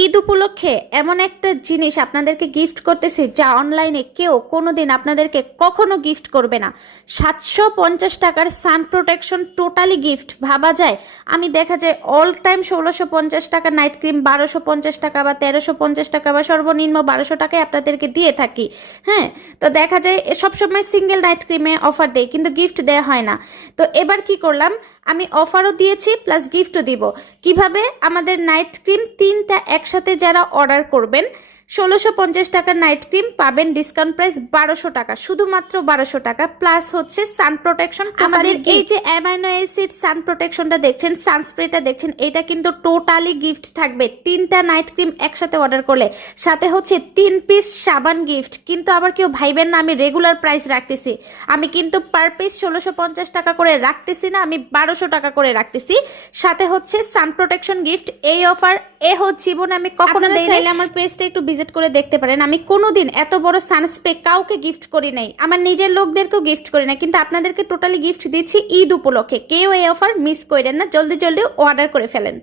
ঈদ উপলক্ষে এমন একটা জিনিস আপনাদেরকে গিফট করতেছি যা অনলাইনে কেউ কোনোদিন আপনাদেরকে কখনো গিফট করবে না। 750 টাকার সান প্রোটেকশন টোটালি গিফট ভাবা যায়। আমি দেখা যায় অল টাইম 1650 টাকা নাইট ক্রিম 1250 টাকা বা 1350 টাকা বা সর্বনিম্ন 1200 টাকায় আপনাদেরকে দিয়ে থাকি। হ্যাঁ, তো দেখা যায় সবসময় সিঙ্গেল নাইট ক্রিমে অফার দেয় কিন্তু গিফট দেওয়া হয় না। তো এবার কি করলাম, আমি অফারও দিয়েছি প্লাস গিফটও দিব। কিভাবে? আমাদের নাইট ক্রিম তিনটা একসাথে যারা অর্ডার করবেন 1650 টাকার নাইট ক্রিম পাবেন ডিসকাউন্ট প্রাইস 1200 টাকা, শুধুমাত্র 1200 টাকা প্লাস হচ্ছে সান প্রোটেকশন। আমাদের এই যে অ্যামাইনো অ্যাসিড সান প্রোটেকশনটা দেখছেন, সানস্প্রেটা দেখছেন, এটা কিন্তু টোটালি গিফট থাকবে তিনটা নাইট ক্রিম একসাথে অর্ডার করলে। সাথে হচ্ছে 3 পিস সাবান গিফট। কিন্তু আবার কেউ ভাইবেন না আমি রেগুলার প্রাইস রাখতেছি, আমি কিন্তু পার পিস 1650 টাকা করে রাখতেছি না, আমি 1200 টাকা করে রাখতেছি। সাথে হচ্ছে সান প্রোটেকশন গিফট। এই অফার জীবনে আমি কখনো দেই নাই। আমার পেজটা একটু ভিজিট করে দেখতে পারেন, আমি কোনোদিন এত বড় সানস্প্রে কাউকে গিফট করি নাই, আমার নিজের লোকদেরকেও গিফট করি না, কিন্তু আপনাদেরকে টোটালি গিফট দিচ্ছি ঈদ উপলক্ষে। কেউ এই অফার মিস করেন না, জলদি জলদি অর্ডার করে ফেলেন।